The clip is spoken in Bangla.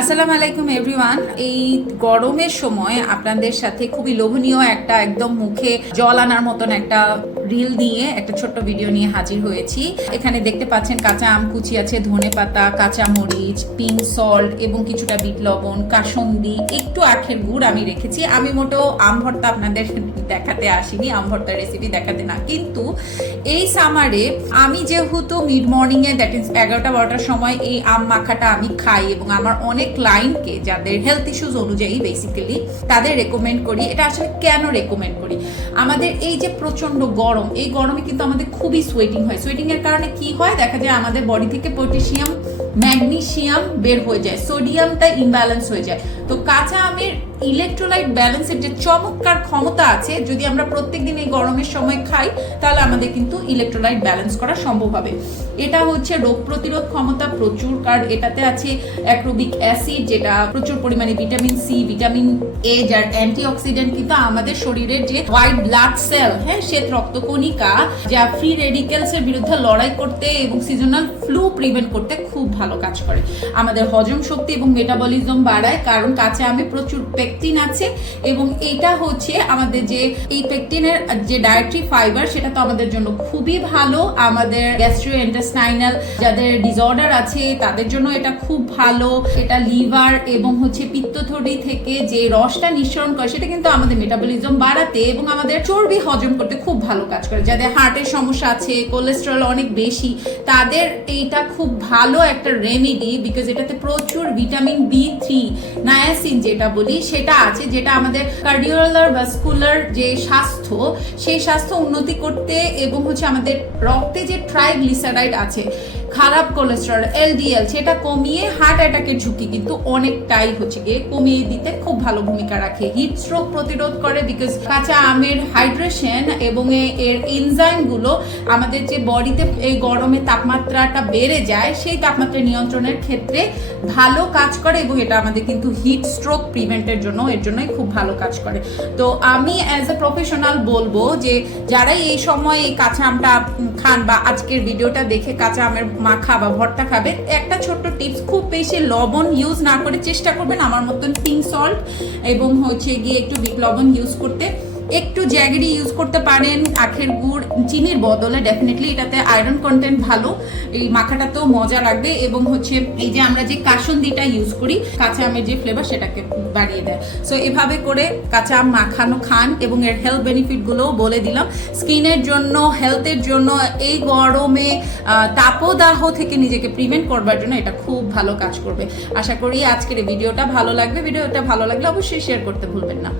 আসসালামু আলাইকুম এভরিওয়ান। এই গরমের সময় আপনাদের সাথে খুবই লোভনীয় একটা একদম মুখে জল আনার মতন একটা রিল নিয়ে একটা ছোট্ট ভিডিও নিয়ে হাজির হয়েছি। এখানে দেখতে পাচ্ছেন কাঁচা আম কুচি আছে, ধনেপাতা, কাঁচা মরিচ, পিঙ্ক সল্ট এবং কিছুটা বিট লবণ, কাসুন্দি, একটু আখের গুড় আমি রেখেছি। আমি মোটেও আম ভর্তা আপনাদের দেখাতে আসিনি, আম ভর্তার রেসিপি দেখাতে না, কিন্তু এই সামারে আমি যেহেতু মিড মর্নিং এ দ্যাট ইজ 11টা-12টার সময় এই আম মাখাটা আমি খাই এবং আমার অনেক ক্লায়েন্টকে যাদের হেলথ ইস্যুজ অনুযায়ী বেসিক্যালি তাদের রেকমেন্ড করি। এটা আসলে কেন রেকমেন্ড করি, আমাদের এই যে প্রচন্ড গরম, এই গরমে কিন্তু আমাদের খুবই সোয়েটিং হয়। সোয়েটিং এর কারণে কি হয় দেখা যায় আমাদের বডি থেকে পটাশিয়াম, ম্যাগনেসিয়াম বের হয়ে যায়, সোডিয়ামটা ইমব্যালেন্স হয়ে যায়। তো কাঁচা আমের ইলেকট্রোলাইট ব্যালেন্সের যে চমৎকার ক্ষমতা আছে, যদি আমরা প্রত্যেকদিন এই গরমের সময় খাই তাহলে আমাদের কিন্তু ইলেকট্রোলাইট ব্যালেন্স করা সম্ভব হবে। এটা হচ্ছে রোগ প্রতিরোধ ক্ষমতা প্রচুর, কারণ এটাতে আছে অ্যাক্রোবিক অ্যাসিড, যেটা প্রচুর পরিমাণে ভিটামিন সি, ভিটামিন এ, যার অ্যান্টিঅক্সিডেন্ট কিন্তু আমাদের শরীরের যে হোয়াইট ব্লাড সেল, হ্যাঁ, শ্বেত রক্তকণিকা, যা ফ্রি রেডিক্যালস এর বিরুদ্ধে লড়াই করতে এবং সিজনাল ফ্লু প্রিভেন্ট করতে খুব ভালো কাজ করে। আমাদের হজম শক্তি এবং মেটাবলিজম বাড়ায়, কারণ কাঁচা আমে প্রচুর পেকটিন আছে এবং এটা হচ্ছে আমাদের যে এই পেকটিনের যে ডায়েটরি ফাইবার, সেটা তো আমাদের জন্য খুবই ভালো। আমাদের গ্যাস্ট্রোইন্টেস্টাইনাল যাদের ডিসঅর্ডার আছে তাদের জন্য এটা খুব ভালো। এটা লিভার এবং হচ্ছে পিত্তথলি থেকে যে রসটা নিঃসরণ করে সেটা কিন্তু আমাদের মেটাবলিজম বাড়াতে এবং আমাদের চর্বি হজম করতে খুব ভালো কাজ করে। যাদের হার্টের সমস্যা আছে, কোলেস্টেরল অনেক বেশি, তাদের এইটা খুব ভালো একটা রেমেডি, বিকজ এটাতে প্রচুর ভিটামিন B3, নায়াসিন যেটা বলি সেটা আছে, যেটা আমাদের কার্ডিওভাস্কুলার ভাস্কুলার যে স্বাস্থ্য, সেই স্বাস্থ্য উন্নতি করতে এবং হচ্ছে আমাদের রক্তে যে ট্রাইগ্লিসারাইড আছে, খারাপ কোলেস্টেরল, LDL, সেটা কমিয়ে হার্ট অ্যাটাকের ঝুঁকি কিন্তু অনেকটাই হচ্ছে গিয়ে কমিয়ে দিতে খুব ভালো ভূমিকা রাখে। হিট স্ট্রোক প্রতিরোধ করে, বিকজ কাঁচা আমের হাইড্রেশন এবং এর এনজাইম গুলো আমাদের যে বডিতে এই গরমে তাপমাত্রাটা বেড়ে যায় সেই তাপমাত্রা নিয়ন্ত্রণের ক্ষেত্রে ভালো কাজ করে এবং এটা আমাদের কিন্তু হিট স্ট্রোক প্রিভেন্টের জন্য এর জন্যই খুব ভালো কাজ করে। তো আমি অ্যাজ এ প্রফেশনাল বলবো যে যারাই এই সময় এই কাঁচা আমটা খান বা আজকের ভিডিওটা দেখে কাঁচা আমের মাখা বা ভর্তা খাবে, একটা ছোট্ট টিপস, খুব বেশি লবণ ইউজ না করে চেষ্টা করবেন আমার মতন পিঙ্ক সল্ট এবং হচ্ছে গিয়ে একটু বিট লবণ ইউজ করতে। একটু জ্যাগেরি ইউজ করতে পারেন, আখের গুড় চিনির বদলে, ডেফিনেটলি এটাতে আয়রন কন্টেন্ট ভালো, এই মাখাটাতেও মজা লাগবে এবং হচ্ছে এই যে আমরা যে কাসুন্দিটা ইউজ করি কাঁচা আমের যে ফ্লেভার সেটাকে বাড়িয়ে দেয়। সো এভাবে করে কাঁচা আম মাখানো খান এবং এর হেলথ বেনিফিট গুলোও বলে দিলাম। স্কিনের জন্য, হেলথের জন্য, এই গরমে তাপদাহ থেকে নিজেকে প্রিভেন্ট করবার জন্য এটা খুব ভালো কাজ করবে। আশা করি আজকের এই ভিডিওটা ভালো লাগবে। ভিডিওটা ভালো লাগলে অবশ্যই শেয়ার করতে ভুলবেন না।